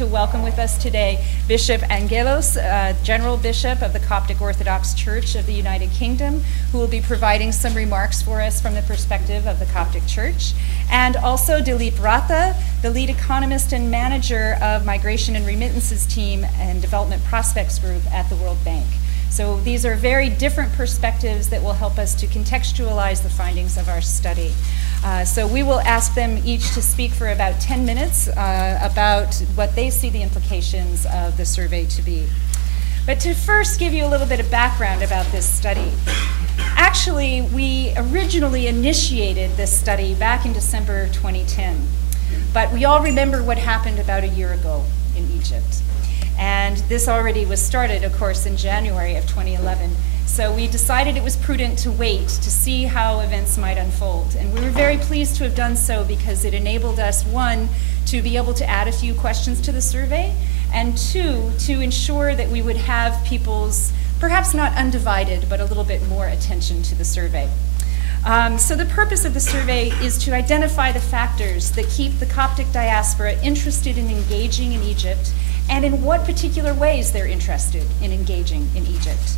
to welcome with us today Bishop Angaelos, General Bishop of the Coptic Orthodox Church of the United Kingdom, who will be providing some remarks for us from the perspective of the Coptic Church, and also Dilip Ratha, the lead economist and manager of Migration and Remittances Team and Development Prospects Group at the World Bank. So these are very different perspectives that will help us to contextualize the findings of our study. So we will ask them each to speak for about 10 minutes about what they see the implications of the survey to be. But to first give you a little bit of background about this study. Actually, we originally initiated this study back in December 2010. But we all remember what happened about a year ago in Egypt. And this already was started, of course, in January of 2011. So we decided it was prudent to wait to see how events might unfold. And we were very pleased to have done so because it enabled us, one, to be able to add a few questions to the survey, and two, to ensure that we would have people's, perhaps not undivided, but a little bit more attention to the survey. So the purpose of the survey is to identify the factors that keep the Coptic diaspora interested in engaging in Egypt, and in what particular ways they're interested in engaging in Egypt.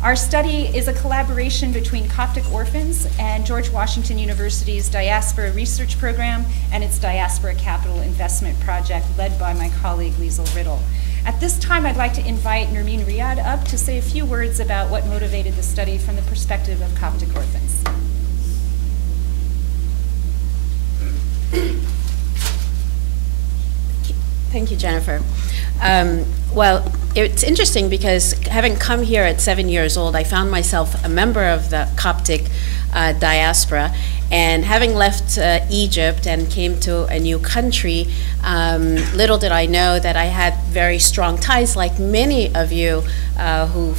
Our study is a collaboration between Coptic Orphans and George Washington University's Diaspora Research Program and its Diaspora Capital Investment Project, led by my colleague Liesl Riddle. At this time, I'd like to invite Nermeen Riyad up to say a few words about what motivated the study from the perspective of Coptic Orphans. Thank you, Jennifer. Well, it's interesting because having come here at 7 years old, I found myself a member of the Coptic diaspora, and having left Egypt and came to a new country, little did I know that I had very strong ties, like many of you who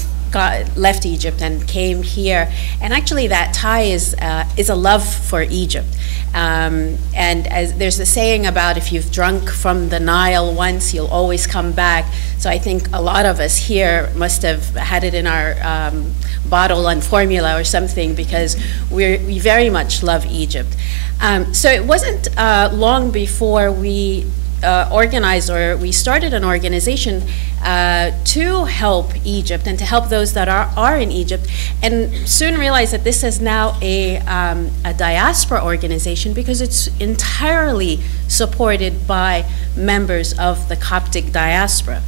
left Egypt and came here. And actually that tie is a love for Egypt. And as there's a saying about if you've drunk from the Nile once, you'll always come back. So I think a lot of us here must have had it in our bottle and formula or something, because we very much love Egypt. So it wasn't long before we organized, or we started an organization to help Egypt and to help those that are in Egypt, and soon realized that this is now a diaspora organization because it's entirely supported by members of the Coptic diaspora.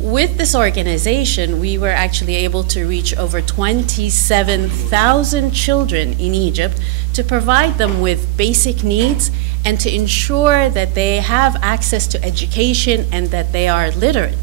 With this organization, we were actually able to reach over 27,000 children in Egypt to provide them with basic needs and to ensure that they have access to education and that they are literate.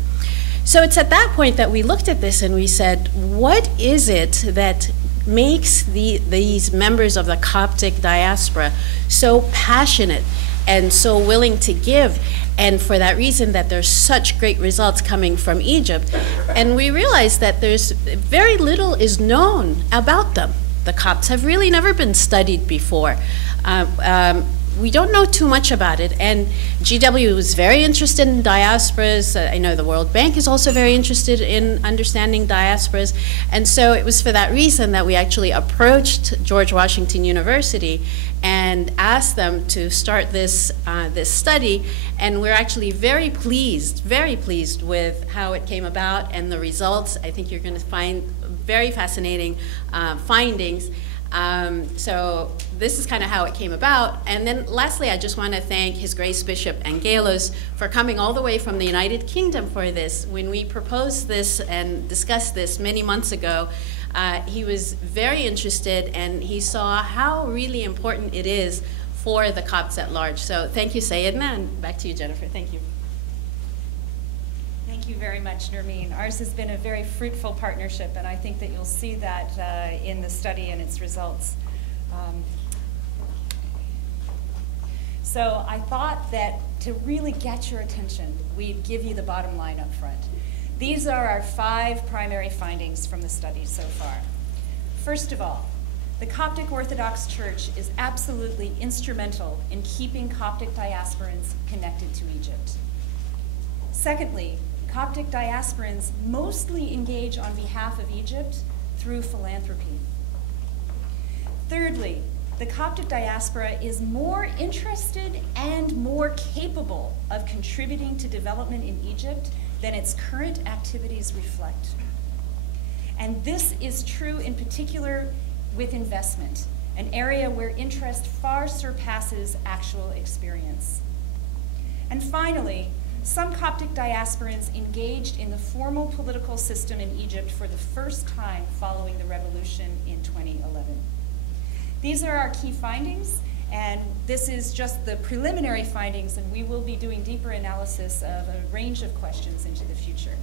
So it's at that point that we looked at this and we said, what is it that makes these members of the Coptic diaspora so passionate and so willing to give? And for that reason, that there's such great results coming from Egypt. And we realized that there's very little is known about them. The Copts have really never been studied before. We don't know too much about it, and GW was very interested in diasporas. I know the World Bank is also very interested in understanding diasporas, and so it was for that reason that we actually approached George Washington University and asked them to start this study, and we're actually very pleased with how it came about and the results. I think you're going to find very fascinating findings. So this is kind of how it came about. And then lastly, I just want to thank His Grace Bishop Angaelos for coming all the way from the United Kingdom for this. When we proposed this and discussed this many months ago, he was very interested, and he saw how really important it is for the Copts at large. So thank you, Sayedna, and back to you, Jennifer. Thank you. Thank you very much, Nermeen. Ours has been a very fruitful partnership, and I think that you'll see that in the study and its results. So I thought that to really get your attention, we'd give you the bottom line up front. These are our 5 primary findings from the study so far. First of all, the Coptic Orthodox Church is absolutely instrumental in keeping Coptic diasporans connected to Egypt. Secondly, Coptic diasporans mostly engage on behalf of Egypt through philanthropy. Thirdly, the Coptic diaspora is more interested and more capable of contributing to development in Egypt than its current activities reflect. And this is true in particular with investment, an area where interest far surpasses actual experience. And finally, some Coptic diasporans engaged in the formal political system in Egypt for the first time following the revolution in 2011. These are our key findings, and this is just the preliminary findings, and we will be doing deeper analysis of a range of questions into the future.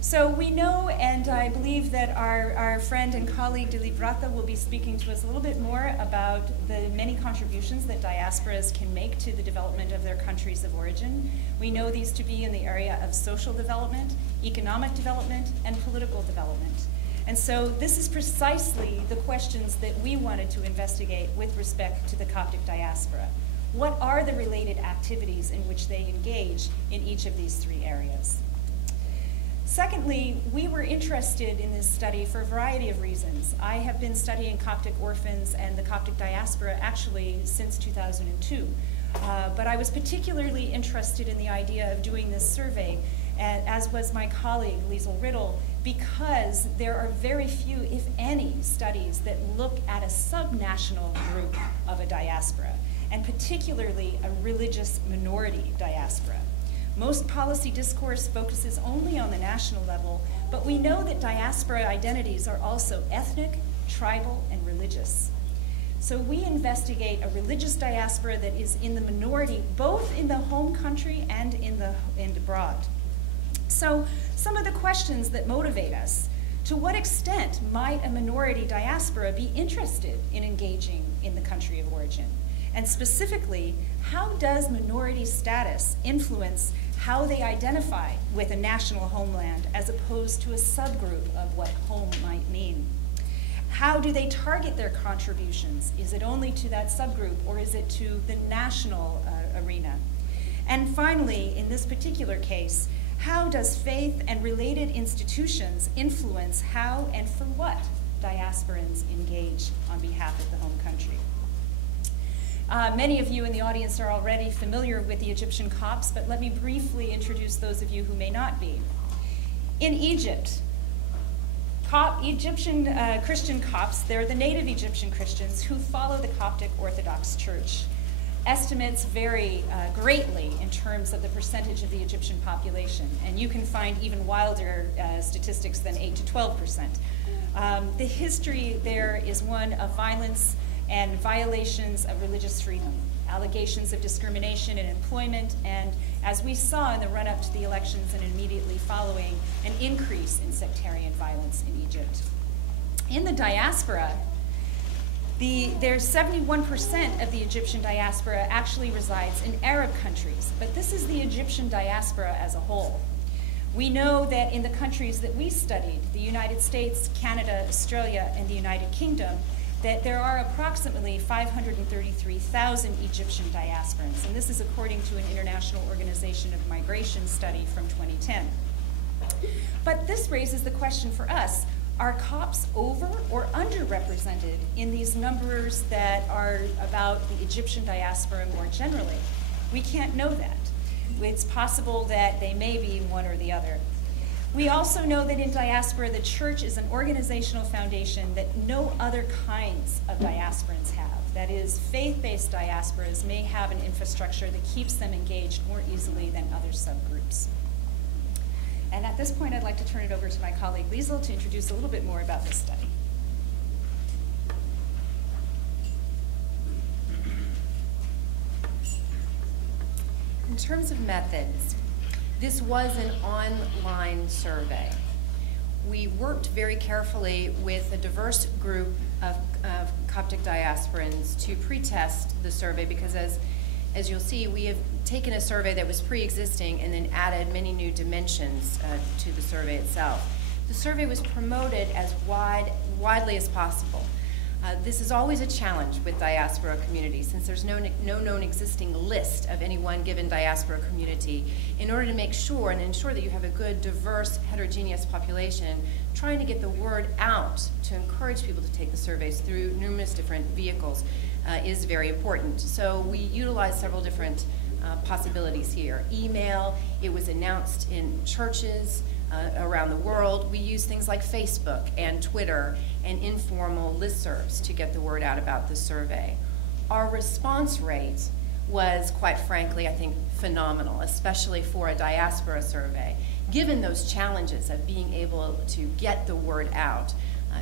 So we know, and I believe that our friend and colleague Dilip Ratha will be speaking to us a little bit more about the many contributions that diasporas can make to the development of their countries of origin. We know these to be in the area of social development, economic development, and political development. And so this is precisely the questions that we wanted to investigate with respect to the Coptic diaspora. What are the related activities in which they engage in each of these three areas? Secondly, we were interested in this study for a variety of reasons. I have been studying Coptic orphans and the Coptic diaspora actually since 2002. But I was particularly interested in the idea of doing this survey, as was my colleague, Liesl Riddle, because there are very few, if any, studies that look at a subnational group of a diaspora, and particularly a religious minority diaspora. Most policy discourse focuses only on the national level, but we know that diaspora identities are also ethnic, tribal, and religious. So we investigate a religious diaspora that is in the minority, both in the home country and abroad. So some of the questions that motivate us: to what extent might a minority diaspora be interested in engaging in the country of origin? And specifically, how does minority status influence how they identify with a national homeland as opposed to a subgroup of what home might mean? How do they target their contributions? Is it only to that subgroup, or is it to the national arena? And finally, in this particular case, how does faith and related institutions influence how and for what diasporans engage on behalf of the home country? Many of you in the audience are already familiar with the Egyptian Copts, but let me briefly introduce those of you who may not be. In Egypt, Egyptian Christian Copts, they're the native Egyptian Christians who follow the Coptic Orthodox Church. Estimates vary greatly in terms of the percentage of the Egyptian population, and you can find even wilder statistics than 8 to 12%. The history there is one of violence and violations of religious freedom, allegations of discrimination in employment, and as we saw in the run-up to the elections and immediately following, an increase in sectarian violence in Egypt. In the diaspora, there's 71% of the Egyptian diaspora actually resides in Arab countries, but this is the Egyptian diaspora as a whole. We know that in the countries that we studied, the United States, Canada, Australia, and the United Kingdom, that there are approximately 533,000 Egyptian diasporans, and this is according to an International Organization of Migration study from 2010. But this raises the question for us: are Copts over or underrepresented in these numbers that are about the Egyptian diaspora more generally? We can't know that. It's possible that they may be one or the other. We also know that in diaspora, the church is an organizational foundation that no other kinds of diasporans have. That is, faith-based diasporas may have an infrastructure that keeps them engaged more easily than other subgroups. And at this point, I'd like to turn it over to my colleague Liesl to introduce a little bit more about this study. In terms of methods, this was an online survey. We worked very carefully with a diverse group of Coptic diasporans to pre-test the survey because, as you'll see, we have taken a survey that was pre-existing and then added many new dimensions to the survey itself. The survey was promoted as widely as possible. This is always a challenge with diaspora communities, since there's no known existing list of any one given diaspora community. In order to make sure and ensure that you have a good, diverse, heterogeneous population, trying to get the word out to encourage people to take the surveys through numerous different vehicles is very important. So we utilize several different possibilities here. Email, it was announced in churches around the world. We use things like Facebook and Twitter and informal listservs to get the word out about the survey. Our response rate was, quite frankly, I think phenomenal, especially for a diaspora survey, given those challenges of being able to get the word out.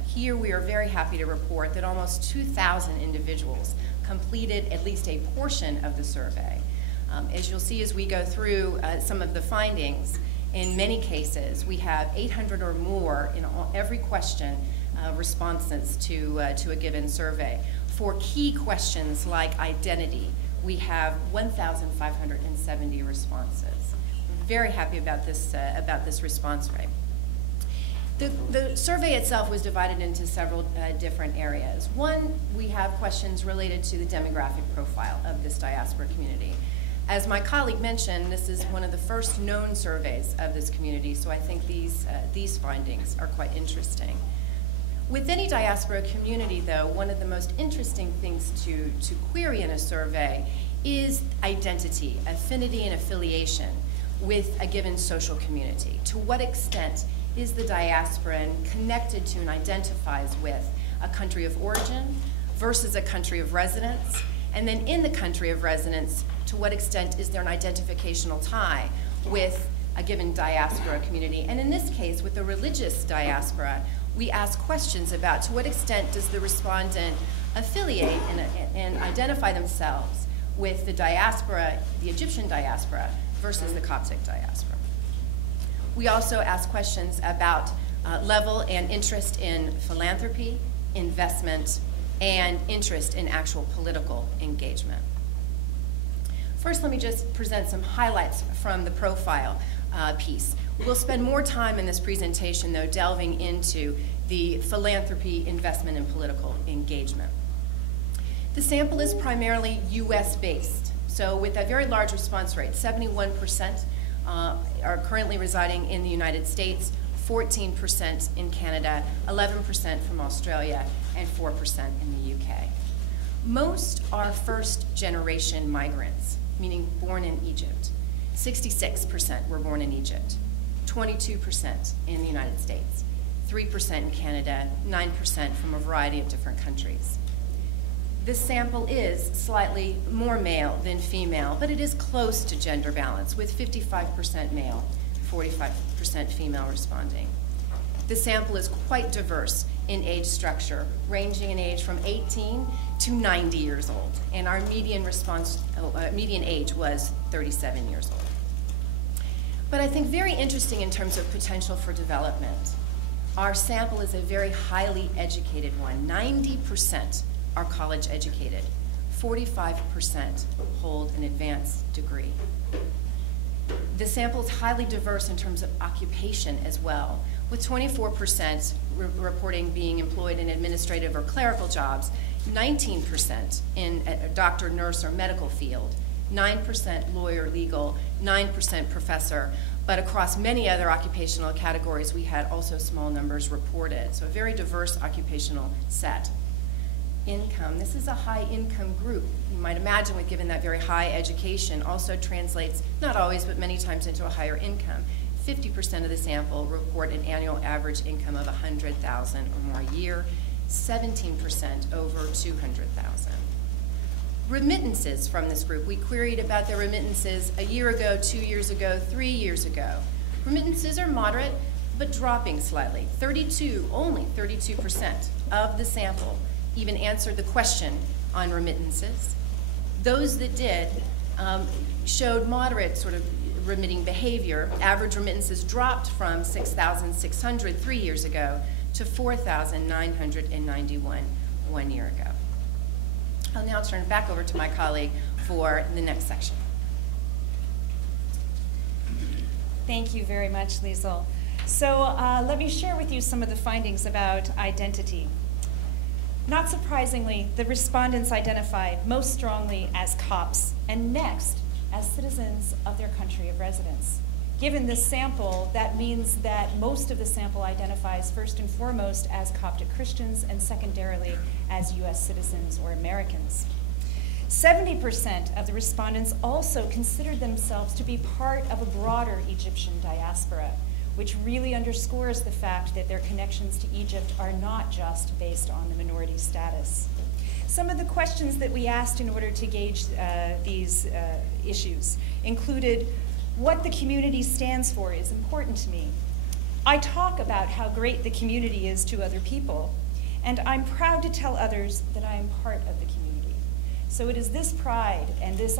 Here we are very happy to report that almost 2,000 individuals completed at least a portion of the survey. As you'll see as we go through some of the findings, in many cases we have 800 or more in every question responses to a given survey. For key questions like identity, we have 1,570 responses. We're very happy about this response rate. The survey itself was divided into several different areas. One, we have questions related to the demographic profile of this diaspora community. As my colleague mentioned, this is one of the first known surveys of this community, so I think these findings are quite interesting. With any diaspora community, though, one of the most interesting things to query in a survey is identity, affinity, and affiliation with a given social community. To what extent is the diasporan connected to and identifies with a country of origin versus a country of residence? And then in the country of residence, to what extent is there an identificational tie with a given diaspora community? And in this case, with the religious diaspora, we ask questions about to what extent does the respondent affiliate and identify themselves with the diaspora, the Egyptian diaspora, versus the Coptic diaspora. We also ask questions about level and interest in philanthropy, investment, and interest in actual political engagement. First, let me just present some highlights from the profile piece. We'll spend more time in this presentation, though, delving into the philanthropy, investment, and political engagement. The sample is primarily US-based, so with a very large response rate, 71% are currently residing in the United States, 14% in Canada, 11% from Australia, and 4% in the UK. Most are first-generation migrants, meaning born in Egypt. 66% were born in Egypt, 22% in the United States, 3% in Canada, 9% from a variety of different countries. This sample is slightly more male than female, but it is close to gender balance, with 55% male, 45% female responding. The sample is quite diverse in age structure, ranging in age from 18 to 90 years old, and our median age was 37 years old. But I think very interesting in terms of potential for development, our sample is a very highly educated one. 90% are college educated, 45% hold an advanced degree. The sample is highly diverse in terms of occupation as well, with 24% reporting being employed in administrative or clerical jobs, 19% in a doctor, nurse, or medical field, 9% lawyer, legal, 9% professor, but across many other occupational categories, we had also small numbers reported. So a very diverse occupational set. Income, this is a high income group. You might imagine, with given that very high education, also translates, not always, but many times into a higher income. 50% of the sample report an annual average income of $100,000 or more a year, 17% over $200,000. Remittances from this group. We queried about their remittances a year ago, 2 years ago, 3 years ago. Remittances are moderate, but dropping slightly. Only 32% of the sample even answered the question on remittances. Those that did showed moderate sort of remitting behavior. Average remittances dropped from 6,600 3 years ago to 4,991 1 year ago. I'll now turn it back over to my colleague for the next section. Thank you very much, Liesl. So let me share with you some of the findings about identity. Not surprisingly, the respondents identified most strongly as Copts, and next as citizens of their country of residence. Given this sample, that means that most of the sample identifies first and foremost as Coptic Christians and secondarily as US citizens or Americans. 70% of the respondents also considered themselves to be part of a broader Egyptian diaspora, which really underscores the fact that their connections to Egypt are not just based on the minority status. Some of the questions that we asked in order to gauge these issues included, what the community stands for is important to me. I talk about how great the community is to other people, and I'm proud to tell others that I am part of the community. So it is this pride and this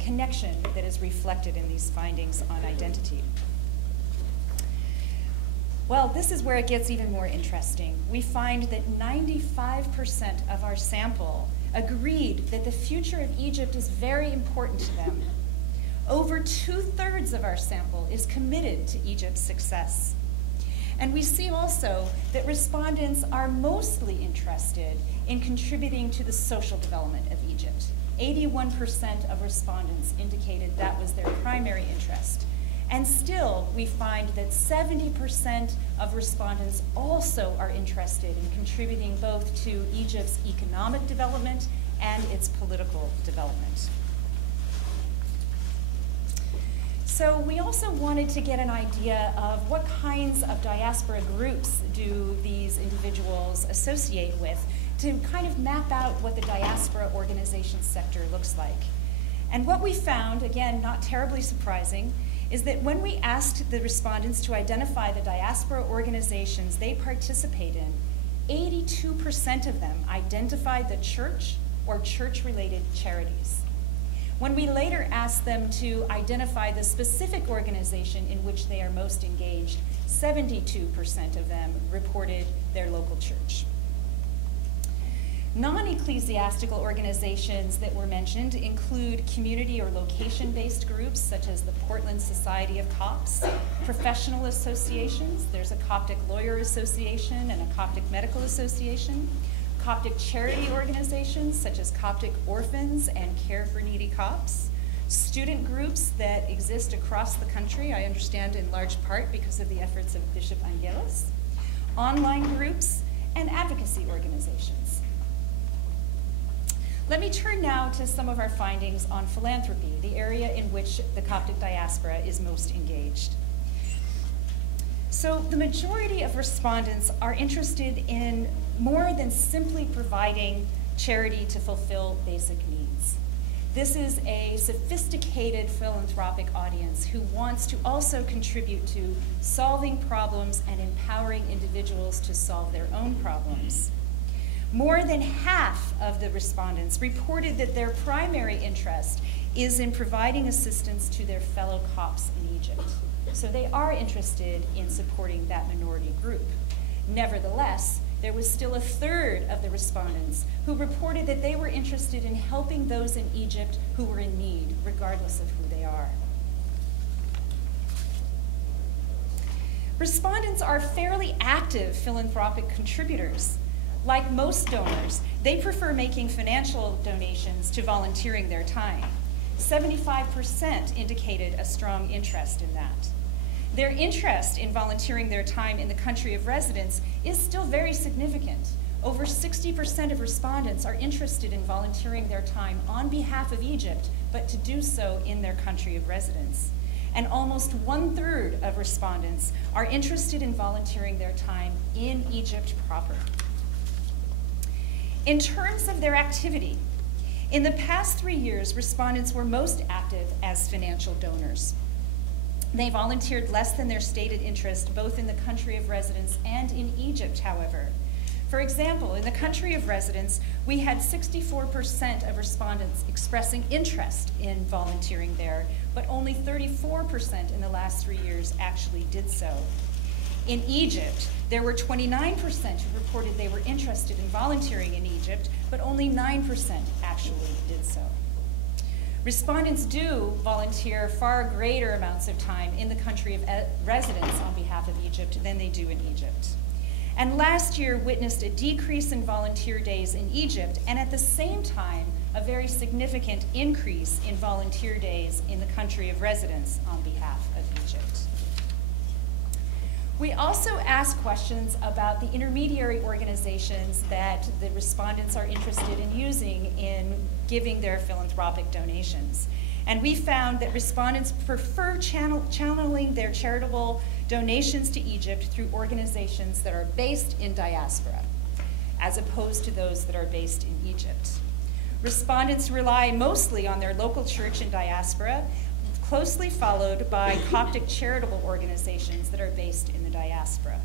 connection that is reflected in these findings on identity. Well, this is where it gets even more interesting. We find that 95% of our sample agreed that the future of Egypt is very important to them. Over 2/3 of our sample is committed to Egypt's success. And we see also that respondents are mostly interested in contributing to the social development of Egypt. 81% of respondents indicated that was their primary interest. And still, we find that 70% of respondents also are interested in contributing both to Egypt's economic development and its political development. So we also wanted to get an idea of what kinds of diaspora groups do these individuals associate with to kind of map out what the diaspora organization sector looks like. And what we found, again, not terribly surprising, is that when we asked the respondents to identify the diaspora organizations they participate in, 82% of them identified the church or church-related charities. When we later asked them to identify the specific organization in which they are most engaged, 72% of them reported their local church. Non-ecclesiastical organizations that were mentioned include community or location-based groups such as the Portland Society of Copts, professional associations, there's a Coptic Lawyer Association and a Coptic Medical Association, Coptic charity organizations such as Coptic Orphans and Care for Needy Copts, student groups that exist across the country, I understand in large part because of the efforts of Bishop Angaelos, online groups, and advocacy organizations. Let me turn now to some of our findings on philanthropy, the area in which the Coptic diaspora is most engaged. So the majority of respondents are interested in more than simply providing charity to fulfill basic needs. This is a sophisticated philanthropic audience who wants to also contribute to solving problems and empowering individuals to solve their own problems. More than half of the respondents reported that their primary interest is in providing assistance to their fellow Copts in Egypt. So they are interested in supporting that minority group. Nevertheless, there was still 1/3 of the respondents who reported that they were interested in helping those in Egypt who were in need, regardless of who they are. Respondents are fairly active philanthropic contributors. Like most donors, they prefer making financial donations to volunteering their time. 75% indicated a strong interest in that. Their interest in volunteering their time in the country of residence is still very significant. Over 60% of respondents are interested in volunteering their time on behalf of Egypt, but to do so in their country of residence. And almost 1/3 of respondents are interested in volunteering their time in Egypt proper. In terms of their activity, in the past 3 years, respondents were most active as financial donors. They volunteered less than their stated interest, both in the country of residence and in Egypt, however. For example, in the country of residence, we had 64% of respondents expressing interest in volunteering there, but only 34% in the last 3 years actually did so. In Egypt, there were 29% who reported they were interested in volunteering in Egypt, but only 9% actually did so. Respondents do volunteer far greater amounts of time in the country of residence on behalf of Egypt than they do in Egypt. and last year witnessed a decrease in volunteer days in Egypt, and at the same time, a very significant increase in volunteer days in the country of residence on behalf of Egypt. We also asked questions about the intermediary organizations that the respondents are interested in using in giving their philanthropic donations. And we found that respondents prefer channeling their charitable donations to Egypt through organizations that are based in diaspora, as opposed to those that are based in Egypt. Respondents rely mostly on their local church in diaspora, closely followed by Coptic charitable organizations that are based in the diaspora.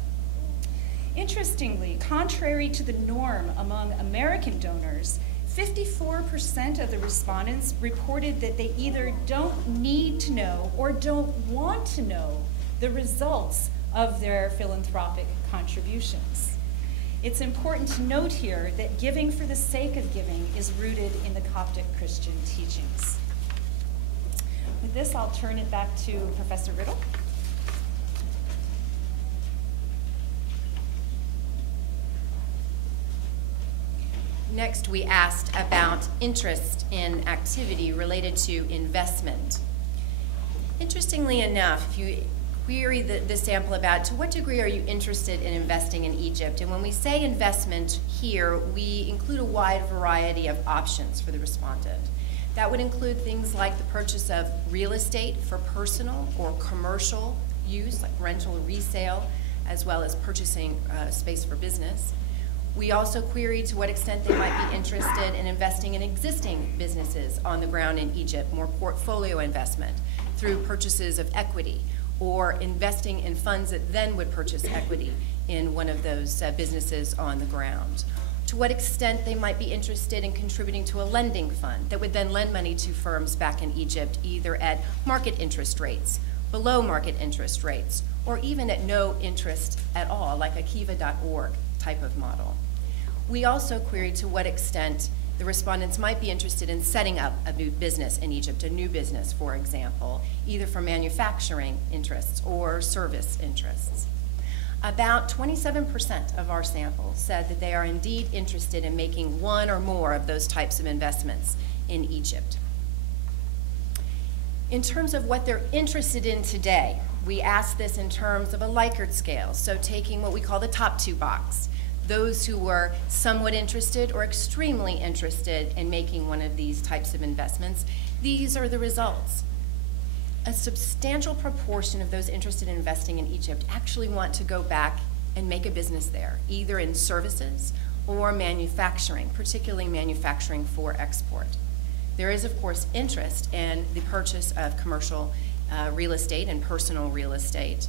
Interestingly, contrary to the norm among American donors, 54% of the respondents reported that they either don't need to know or don't want to know the results of their philanthropic contributions. It's important to note here that giving for the sake of giving is rooted in the Coptic Christian teachings. With this, I'll turn it back to Professor Riddle. Next, we asked about interest in activity related to investment. Interestingly enough, if you query the sample about to what degree are you interested in investing in Egypt, and when we say investment here, we include a wide variety of options for the respondent. That would include things like the purchase of real estate for personal or commercial use, like rental or resale, as well as purchasing space for business. We also queried to what extent they might be interested in investing in existing businesses on the ground in Egypt, more portfolio investment through purchases of equity, or investing in funds that then would purchase equity in one of those businesses on the ground. To what extent they might be interested in contributing to a lending fund that would then lend money to firms back in Egypt, either at market interest rates, below market interest rates, or even at no interest at all, like a kiva.org type of model. We also queried to what extent the respondents might be interested in setting up a new business in Egypt, a new business, for example, either for manufacturing interests or service interests. About 27% of our sample said that they are indeed interested in making one or more of those types of investments in Egypt. In terms of what they're interested in today, we asked this in terms of a Likert scale, so taking what we call the top two box, those who were somewhat interested or extremely interested in making one of these types of investments. These are the results. A substantial proportion of those interested in investing in Egypt actually want to go back and make a business there, either in services or manufacturing, particularly manufacturing for export. There is, of course, interest in the purchase of commercial real estate and personal real estate,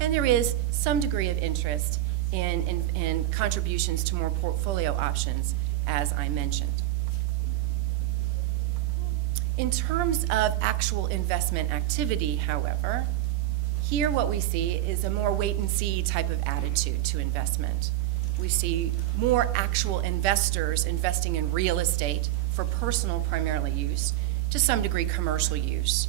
and there is some degree of interest in contributions to more portfolio options, as I mentioned. In terms of actual investment activity, however, here what we see is a more wait-and-see type of attitude to investment. We see more actual investors investing in real estate for personal primarily use, to some degree commercial use.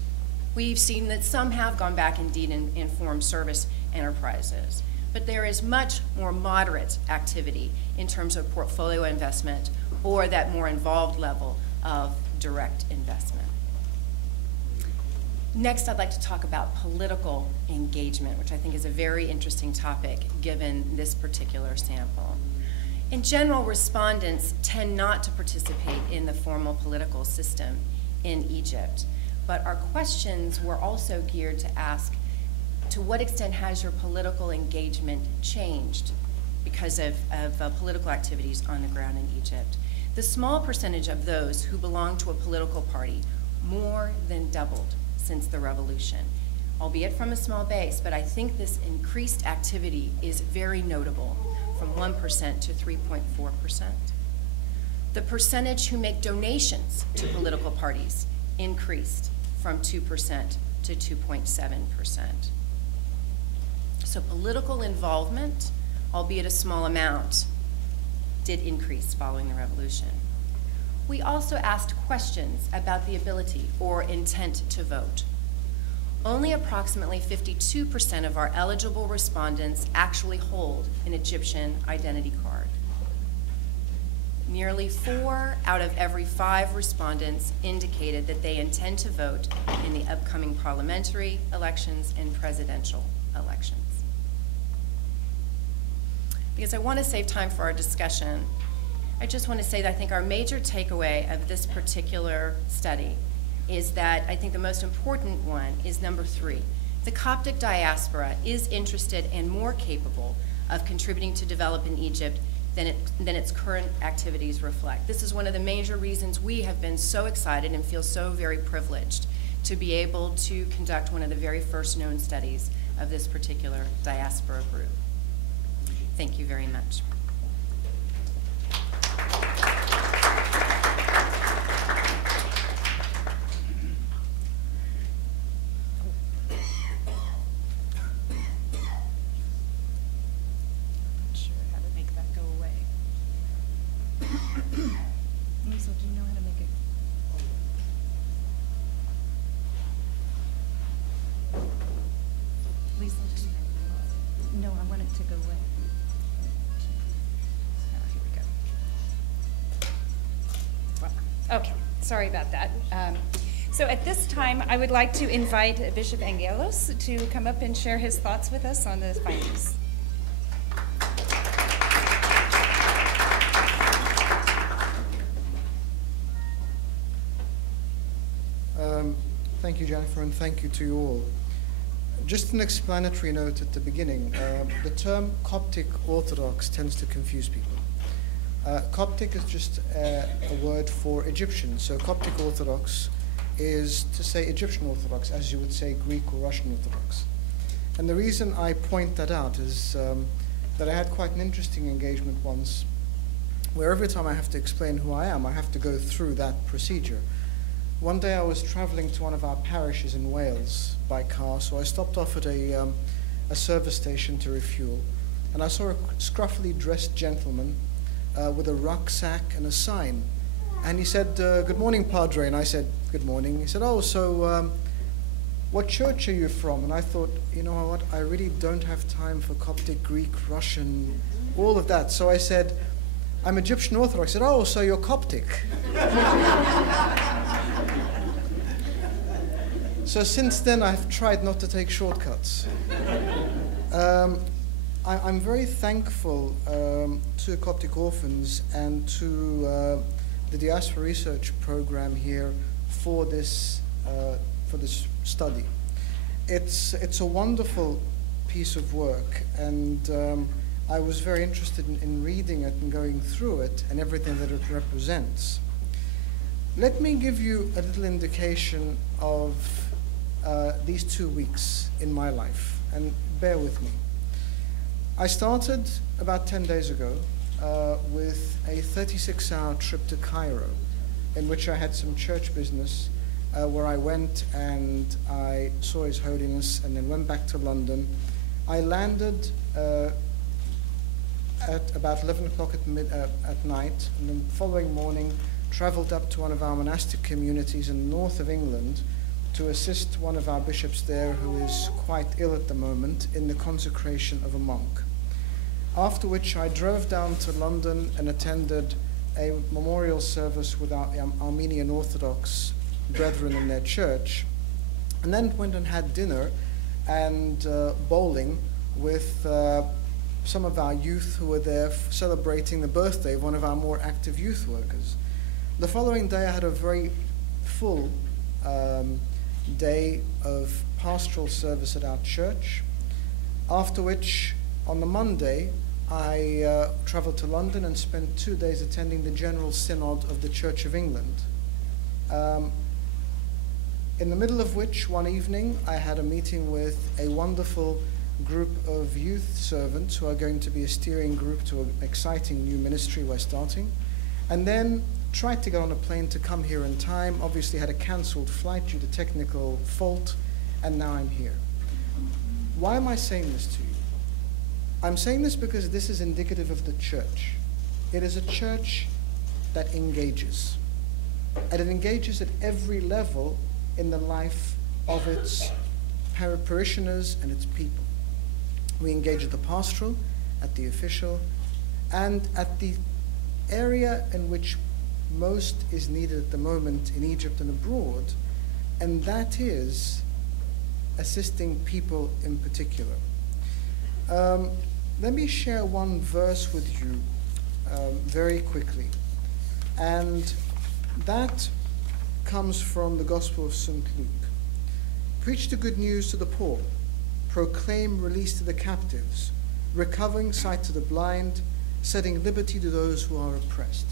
We've seen that some have gone back indeed and formed service enterprises. But there is much more moderate activity in terms of portfolio investment or that more involved level of direct investment. Next, I'd like to talk about political engagement, which I think is a very interesting topic given this particular sample. In general, respondents tend not to participate in the formal political system in Egypt, but our questions were also geared to ask, to what extent has your political engagement changed because of political activities on the ground in Egypt? The small percentage of those who belong to a political party more than doubled since the revolution, albeit from a small base, but I think this increased activity is very notable, from 1% to 3.4%. The percentage who make donations to political parties increased from 2% to 2.7%. So political involvement, albeit a small amount, did increase following the revolution. We also asked questions about the ability or intent to vote. only approximately 52% of our eligible respondents actually hold an Egyptian identity card. Nearly 4 out of every 5 respondents indicated that they intend to vote in the upcoming parliamentary elections and presidential elections. Because I want to save time for our discussion, I just want to say that I think our major takeaway of this particular study is that I think the most important one is number 3. The Coptic diaspora is interested and more capable of contributing to develop in Egypt than its current activities reflect. This is one of the major reasons we have been so excited and feel so very privileged to be able to conduct one of the very first known studies of this particular diaspora group. Thank you very much. Okay, sorry about that. So at this time, I would like to invite Bishop Angaelos to come up and share his thoughts with us on the findings. Thank you, Jennifer, and thank you to you all. Just an explanatory note at the beginning. The term Coptic Orthodox tends to confuse people. Coptic is just a word for Egyptian, so Coptic Orthodox is to say Egyptian Orthodox, as you would say Greek or Russian Orthodox. And the reason I point that out is that I had quite an interesting engagement once, where every time I have to explain who I am, I have to go through that procedure. One day I was traveling to one of our parishes in Wales by car, so I stopped off at a service station to refuel, and I saw a scruffily dressed gentleman with a rucksack and a sign. And he said, "Good morning, Padre." And I said, "Good morning." He said, "Oh, so what church are you from?" And I thought, you know what, I really don't have time for Coptic, Greek, Russian, all of that. So I said, "I'm Egyptian Orthodox." I said, "Oh, so you're Coptic." So since then, I've tried not to take shortcuts. I'm very thankful to Coptic Orphans and to the Diaspora Research Program here for this study. It's a wonderful piece of work, and I was very interested in reading it and going through it and everything that it represents. Let me give you a little indication of these 2 weeks in my life, and bear with me. I started about 10 days ago with a 36-hour trip to Cairo, in which I had some church business, where I went and I saw His Holiness and then went back to London. I landed at about 11 o'clock at night, and then the following morning traveled up to one of our monastic communities in the north of England to assist one of our bishops there, who is quite ill at the moment, in the consecration of a monk. After which I drove down to London and attended a memorial service with our Armenian Orthodox brethren in their church, and then went and had dinner and bowling with some of our youth who were there celebrating the birthday of one of our more active youth workers. The following day I had a very full day of pastoral service at our church, after which on the Monday I traveled to London and spent 2 days attending the General Synod of the Church of England. In the middle of which, one evening, I had a meeting with a wonderful group of youth servants who are going to be a steering group to an exciting new ministry we're starting, and then tried to get on a plane to come here in time, obviously had a cancelled flight due to technical fault, and now I'm here. Why am I saying this to you? I'm saying this because this is indicative of the church. It is a church that engages, and it engages at every level in the life of its parishioners and its people. We engage at the pastoral, at the official, and at the area in which most is needed at the moment in Egypt and abroad, and that is assisting people in particular. Let me share one verse with you very quickly, and that comes from the Gospel of St. Luke. Preach the good news to the poor, proclaim release to the captives, recovering sight to the blind, setting liberty to those who are oppressed.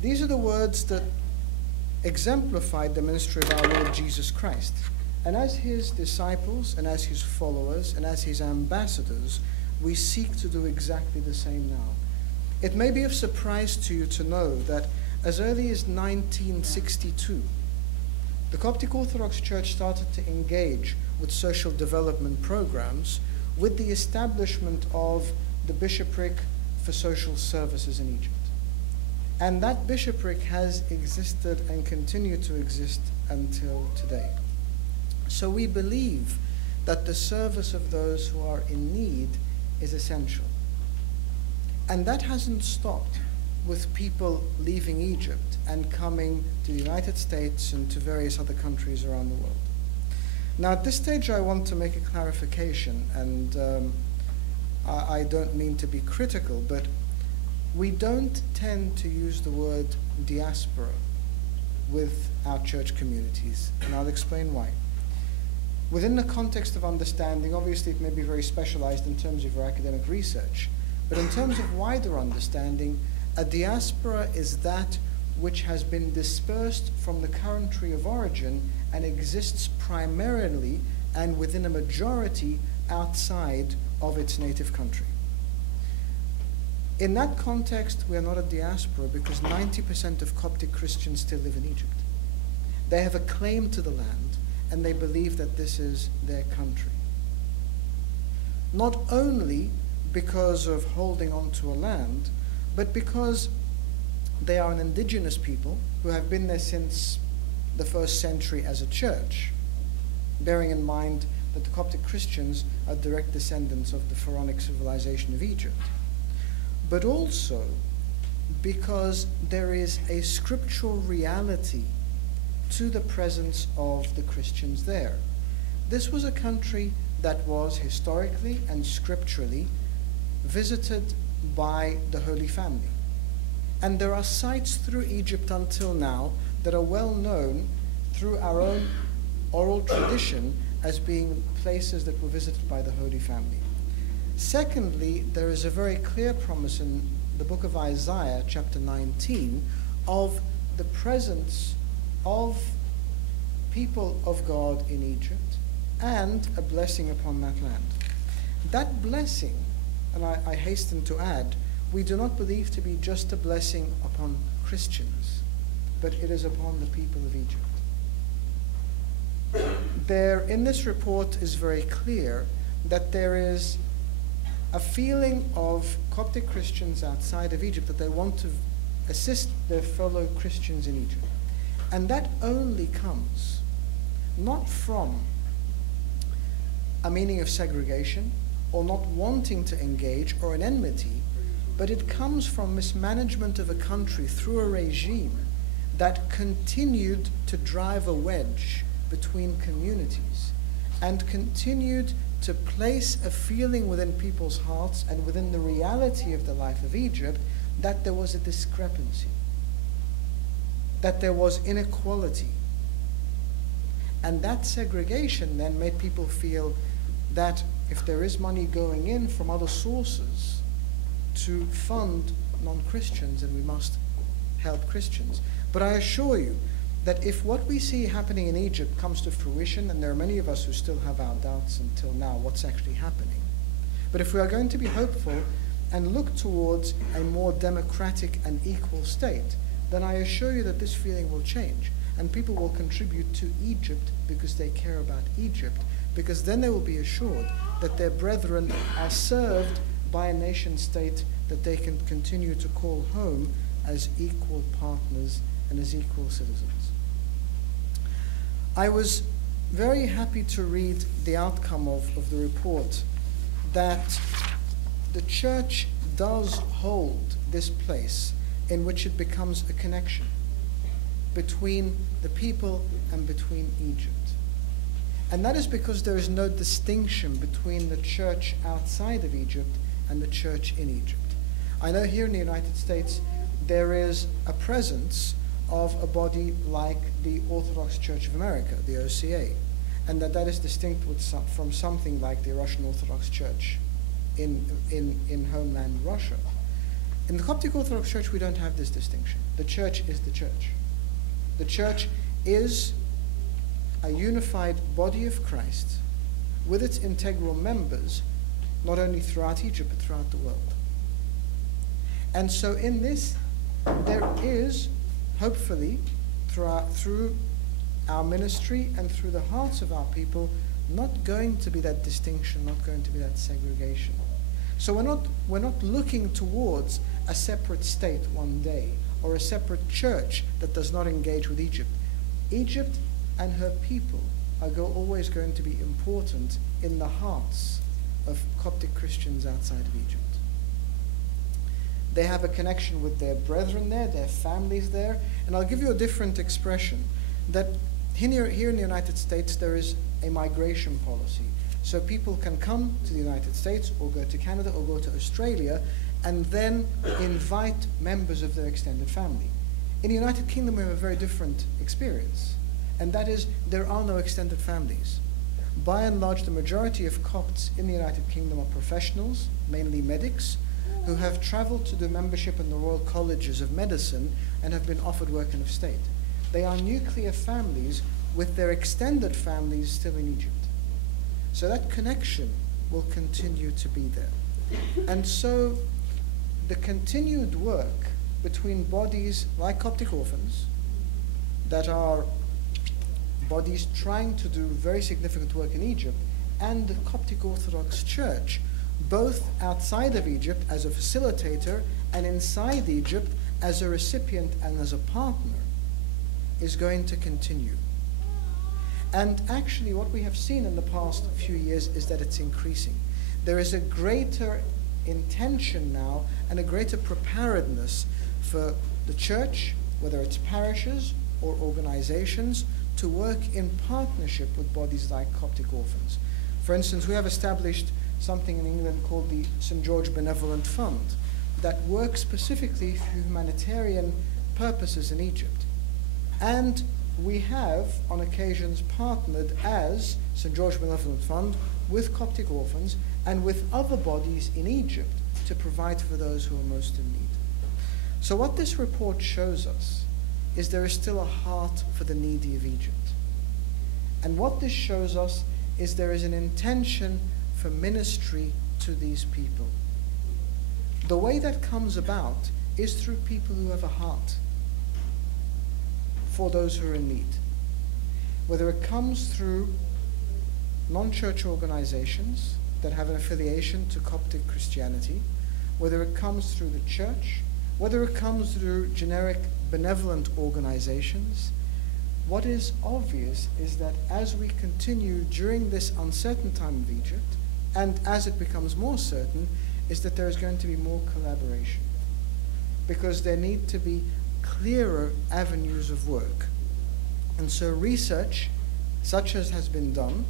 These are the words that exemplified the ministry of our Lord Jesus Christ. And as his disciples, and as his followers, and as his ambassadors, we seek to do exactly the same now. It may be of surprise to you to know that as early as 1962, the Coptic Orthodox Church started to engage with social development programs with the establishment of the Bishopric for Social Services in Egypt. And that bishopric has existed and continued to exist until today. So we believe that the service of those who are in need is essential. And that hasn't stopped with people leaving Egypt and coming to the United States and to various other countries around the world. Now, at this stage, I want to make a clarification, and I don't mean to be critical, but we don't tend to use the word diaspora with our church communities, and I'll explain why. Within the context of understanding, obviously it may be very specialized in terms of your academic research, but in terms of wider understanding, a diaspora is that which has been dispersed from the country of origin and exists primarily and within a majority outside of its native country. In that context, we are not a diaspora because 90% of Coptic Christians still live in Egypt. They have a claim to the land, and they believe that this is their country. Not only because of holding on to a land, but because they are an indigenous people who have been there since the 1st century as a church, bearing in mind that the Coptic Christians are direct descendants of the pharaonic civilization of Egypt. But also because there is a scriptural reality to the presence of the Christians there. This was a country that was historically and scripturally visited by the Holy Family. And there are sites through Egypt until now that are well known through our own oral tradition as being places that were visited by the Holy Family. Secondly, there is a very clear promise in the book of Isaiah, chapter 19, of the presence of people of God in Egypt and a blessing upon that land. That blessing, and I hasten to add, we do not believe to be just a blessing upon Christians, but it is upon the people of Egypt. There, in this report, is very clear that there is a feeling of Coptic Christians outside of Egypt that they want to assist their fellow Christians in Egypt. And that only comes not from a meaning of segregation or not wanting to engage or an enmity, but it comes from mismanagement of a country through a regime that continued to drive a wedge between communities and continued to place a feeling within people's hearts and within the reality of the life of Egypt that there was a discrepancy, that there was inequality. And that segregation then made people feel that if there is money going in from other sources to fund non-Christians, then we must help Christians. But I assure you that if what we see happening in Egypt comes to fruition, and there are many of us who still have our doubts until now what's actually happening, but if we are going to be hopeful and look towards a more democratic and equal state, then I assure you that this feeling will change, and people will contribute to Egypt because they care about Egypt, because then they will be assured that their brethren are served by a nation state that they can continue to call home as equal partners and as equal citizens. I was very happy to read the outcome of the report, that the church does hold this place in which it becomes a connection between the people and between Egypt. And that is because there is no distinction between the church outside of Egypt and the church in Egypt. I know here in the United States there is a presence of a body like the Orthodox Church of America, the OCA, and that is distinct from something like the Russian Orthodox Church in homeland Russia. In the Coptic Orthodox Church, we don't have this distinction. The church is the church. The church is a unified body of Christ with its integral members, not only throughout Egypt, but throughout the world. And so in this, there is, hopefully, through our ministry and through the hearts of our people, not going to be that distinction, not going to be that segregation. So we're not looking towards a separate state one day, or a separate church that does not engage with Egypt. Egypt and her people are always going to be important in the hearts of Coptic Christians outside of Egypt. They have a connection with their brethren there, their families there, and I'll give you a different expression, that here in the United States there is a migration policy. So people can come to the United States or go to Canada or go to Australia and then invite members of their extended family. In the United Kingdom we have a very different experience, and that is there are no extended families. By and large, the majority of Copts in the United Kingdom are professionals, mainly medics, who have traveled to do membership in the Royal Colleges of Medicine and have been offered work in of state. They are nuclear families with their extended families still in Egypt. So that connection will continue to be there. And so the continued work between bodies like Coptic Orphans, that are bodies trying to do very significant work in Egypt, and the Coptic Orthodox Church, both outside of Egypt as a facilitator and inside Egypt as a recipient and as a partner, is going to continue. And actually what we have seen in the past few years is that it's increasing. There is a greater intention now and a greater preparedness for the church, whether it's parishes or organizations, to work in partnership with bodies like Coptic Orphans. For instance, we have established something in England called the St. George Benevolent Fund that works specifically for humanitarian purposes in Egypt. And we have, on occasions, partnered as St. George Benevolent Fund with Coptic Orphans and with other bodies in Egypt to provide for those who are most in need. So what this report shows us is there is still a heart for the needy of Egypt. And what this shows us is there is an intention for ministry to these people. The way that comes about is through people who have a heart for those who are in need. Whether it comes through non-church organizations that have an affiliation to Coptic Christianity, whether it comes through the church, whether it comes through generic benevolent organizations, what is obvious is that as we continue during this uncertain time of Egypt, and as it becomes more certain, is that there is going to be more collaboration. Because there need to be clearer avenues of work. And so research, such as has been done,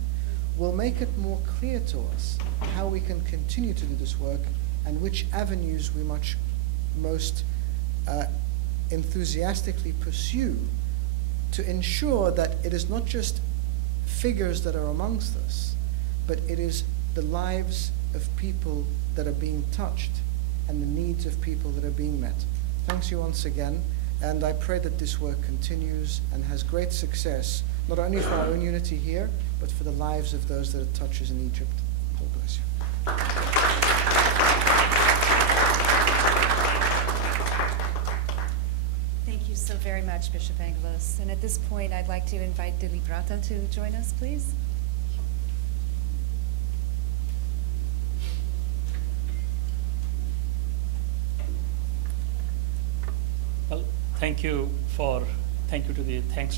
will make it more clear to us how we can continue to do this work and which avenues we most enthusiastically pursue to ensure that it is not just figures that are amongst us, but it is the lives of people that are being touched and the needs of people that are being met. Thanks you once again, and I pray that this work continues and has great success, not only for our own unity here, but for the lives of those that it touches in Egypt. God bless you. Thank you so very much, Bishop Angaelos. And at this point, I'd like to invite Dilip Ratha to join us, please. Well, thanks to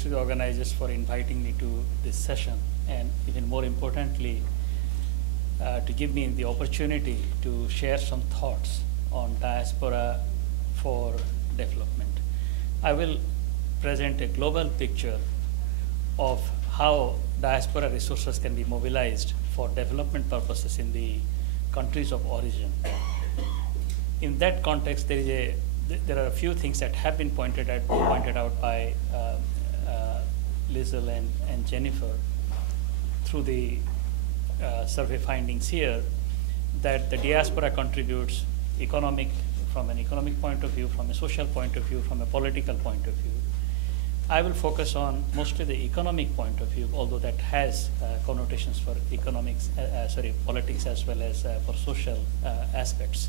the organizers for inviting me to this session. and even more importantly, to give me the opportunity to share some thoughts on diaspora for development. I will present a global picture of how diaspora resources can be mobilized for development purposes in the countries of origin. In that context, there are a few things that have been pointed out by Liesl and Jennifer through the survey findings here, that the diaspora contributes from an economic point of view, from a social point of view, from a political point of view. I will focus on mostly the economic point of view, although that has connotations for politics as well as for social aspects.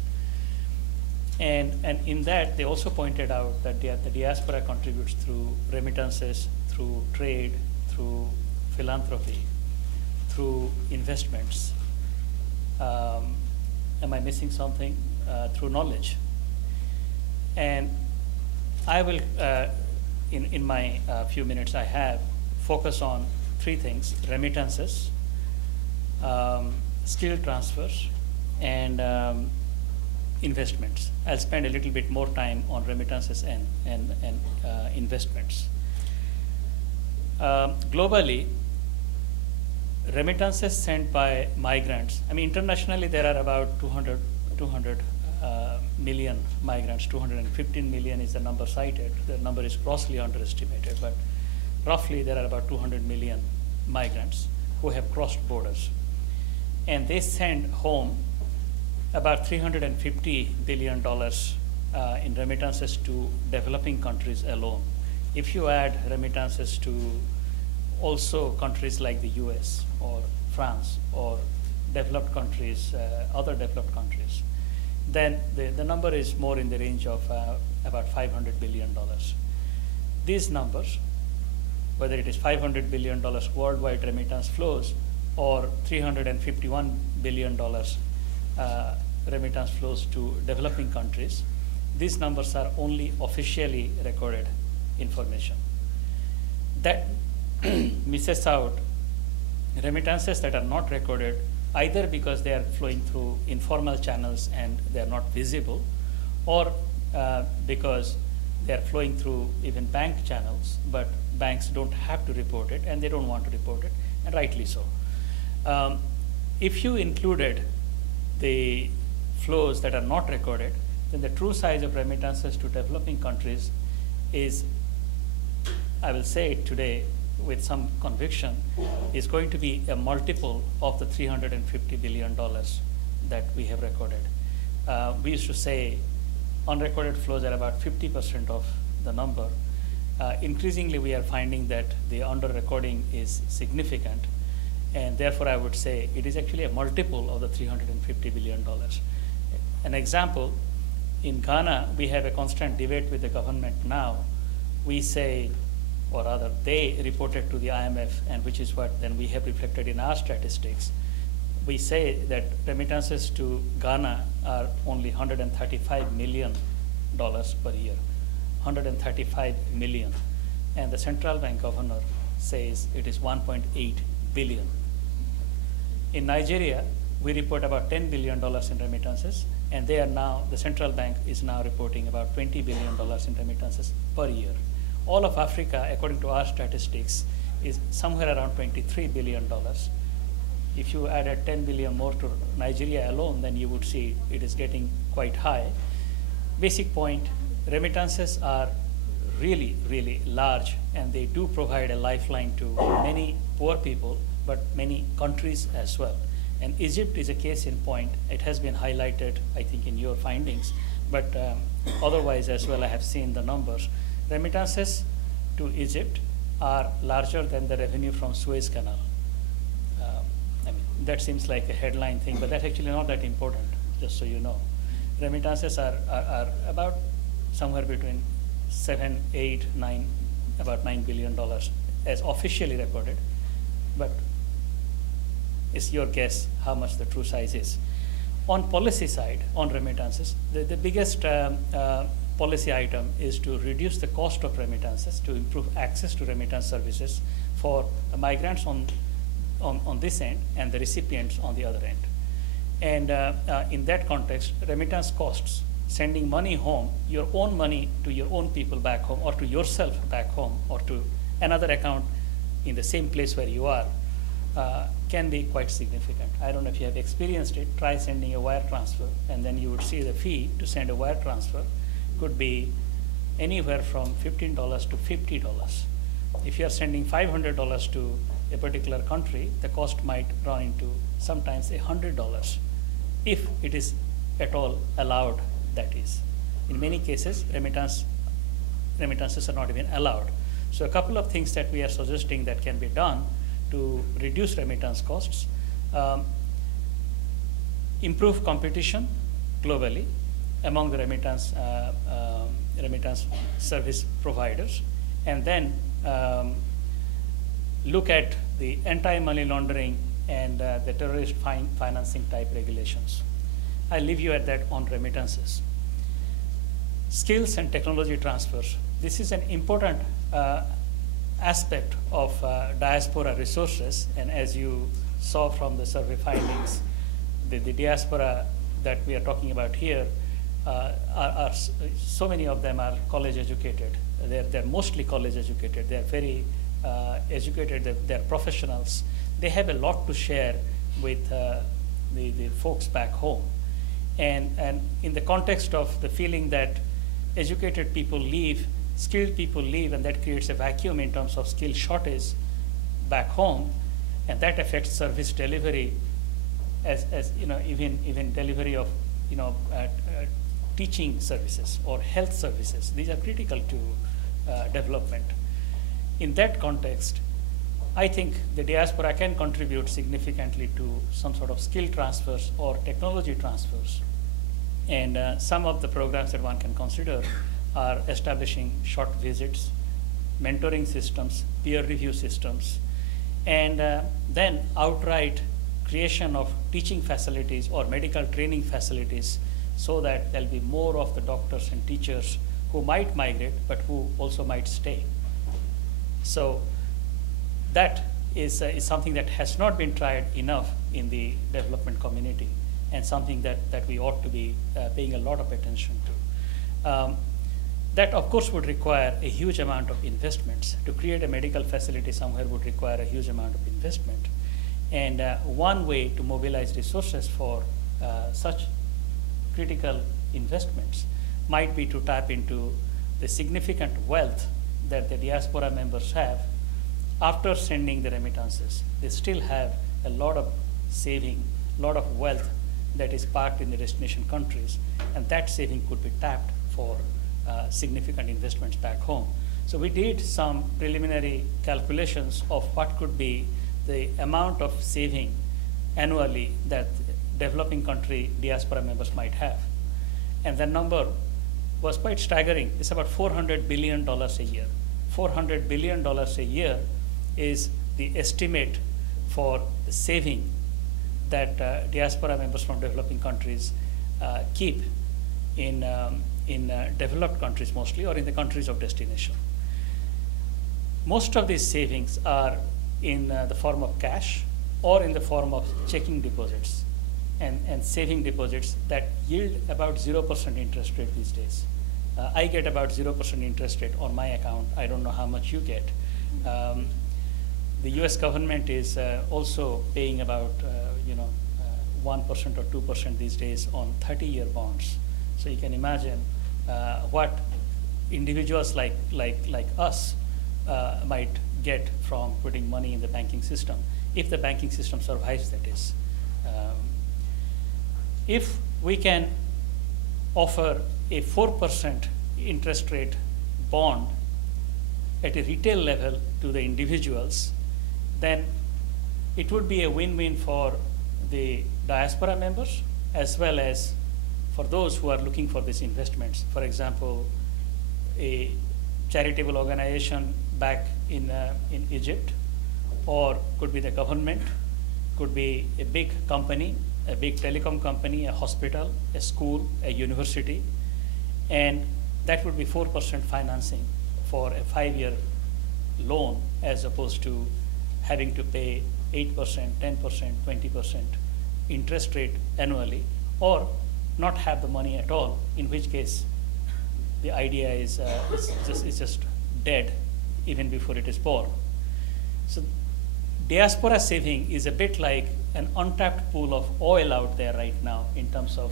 And in that, they also pointed out that the diaspora contributes through remittances, through trade, through philanthropy, through investments. Am I missing something? Through knowledge. And I will, in my few minutes I have, focus on three things: remittances, skill transfers, and investments. I'll spend a little bit more time on remittances and investments. Globally, remittances sent by migrants, internationally there are about 200 million migrants. 215 million is the number cited. The number is grossly underestimated, but roughly there are about 200 million migrants who have crossed borders. And they send home about $350 billion in remittances to developing countries alone. If you add remittances to also countries like the US or France or developed countries, other developed countries, then the number is more in the range of about $500 billion. These numbers, whether it is $500 billion worldwide remittance flows or $351 billion remittance flows to developing countries, these numbers are only officially recorded information. That misses out remittances that are not recorded, either because they are flowing through informal channels and they are not visible, or because they are flowing through even bank channels, but banks don't have to report it and they don't want to report it, and rightly so. If you included the flows that are not recorded, then the true size of remittances to developing countries is, I will say it today with some conviction, is going to be a multiple of the $350 billion that we have recorded. We used to say unrecorded flows are about 50% of the number. Increasingly, we are finding that the under-recording is significant, and therefore I would say it is actually a multiple of the $350 billion. An example, in Ghana, we have a constant debate with the government now. We say, or rather they reported to the IMF, and which is what then we have reflected in our statistics. We say that remittances to Ghana are only $135 million per year, 135 million. And the central bank governor says it is 1.8 billion. In Nigeria, we report about $10 billion in remittances, and the central bank is now reporting about $20 billion in remittances per year. All of Africa, according to our statistics, is somewhere around $23 billion. If you added 10 billion more to Nigeria alone, then you would see it is getting quite high. Basic point, remittances are really, really large, and they do provide a lifeline to many poor people, but many countries as well. And Egypt is a case in point. It has been highlighted, I think, in your findings, but otherwise as well, I have seen the numbers. Remittances to Egypt are larger than the revenue from Suez Canal. That seems like a headline thing, but that's actually not that important, just so you know. Remittances are about somewhere between 7, 8, 9, about $9 billion as officially recorded, but it's your guess how much the true size is. On policy side, on remittances, the biggest policy item is to reduce the cost of remittances, to improve access to remittance services for migrants on on this end and the recipients on the other end. And in that context, remittance costs, sending money home, your own money to your own people back home, or to yourself back home, or to another account in the same place where you are, can be quite significant. I don't know if you have experienced it. Try sending a wire transfer, and then you would see the fee to send a wire transfer could be anywhere from $15 to $50. If you are sending $500 to a particular country, the cost might run into sometimes $100, if it is at all allowed, that is. In many cases, remittances are not even allowed. So a couple of things that we are suggesting that can be done to reduce remittance costs: improve competition globally among the remittance service providers, and then look at the anti-money laundering and the terrorist financing type regulations. I'll leave you at that on remittances. Skills and technology transfers. This is an important aspect of diaspora resources, and as you saw from the survey findings, the diaspora that we are talking about here are so many of them are college educated. They're mostly college educated. They're very educated. They're professionals. They have a lot to share with the folks back home. And in the context of the feeling that educated people leave, skilled people leave, and that creates a vacuum in terms of skill shortage back home, and that affects service delivery, as you know, even delivery of teaching services or health services. These are critical to development. In that context, I think the diaspora can contribute significantly to some sort of skill transfers or technology transfers. And some of the programs that one can consider are establishing short visits, mentoring systems, peer review systems, and then outright creation of teaching facilities or medical training facilities, so that there'll be more of the doctors and teachers who might migrate, but who also might stay. So that is something that has not been tried enough in the development community, and something that we ought to be paying a lot of attention to. That, of course, would require a huge amount of investments. To create a medical facility somewhere would require a huge amount of investment. And one way to mobilize resources for such critical investments might be to tap into the significant wealth that the diaspora members have. After sending the remittances, they still have a lot of saving, a lot of wealth that is parked in the destination countries, and that saving could be tapped for significant investments back home. So we did some preliminary calculations of what could be the amount of saving annually that developing country diaspora members might have. And the number was quite staggering. It's about $400 billion a year. $400 billion a year is the estimate for the saving that diaspora members from developing countries keep in developed countries mostly, or in the countries of destination. Most of these savings are in the form of cash or in the form of checking deposits and saving deposits that yield about 0% interest rate these days. I get about 0% interest rate on my account. I don't know how much you get. The US government is also paying about 1% or 2% these days on 30-year bonds. So you can imagine what individuals like us might get from putting money in the banking system, if the banking system survives, that is. If we can offer a 4% interest rate bond at a retail level to the individuals, then it would be a win-win for the diaspora members as well as for those who are looking for these investments. For example, a charitable organization back in Egypt, or could be the government, could be a big company, a big telecom company, a hospital, a school, a university, and that would be 4% financing for a 5-year loan, as opposed to having to pay 8%, 10%, 20% interest rate annually, or not have the money at all, in which case the idea is it's just dead even before it is born. So diaspora saving is a bit like an untapped pool of oil out there right now in terms of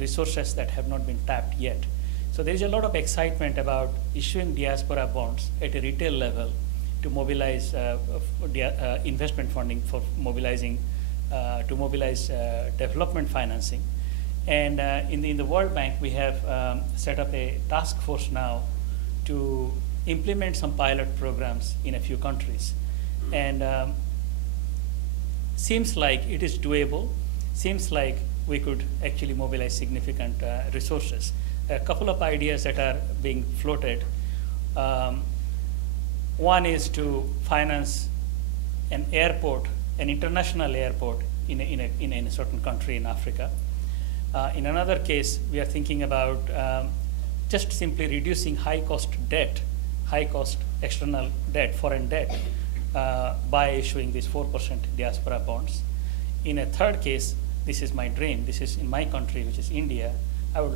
resources that have not been tapped yet. So there is a lot of excitement about issuing diaspora bonds at a retail level to mobilize investment funding for mobilizing to mobilize development financing. And in the World Bank, we have set up a task force now to implement some pilot programs in a few countries. And seems like it is doable, seems like we could actually mobilize significant resources. A couple of ideas that are being floated. One is to finance an airport, an international airport in a certain country in Africa. In another case, we are thinking about just simply reducing high-cost debt, high-cost external debt, foreign debt, by issuing these 4% diaspora bonds. In a third case, this is my dream. This is in my country, which is India. I would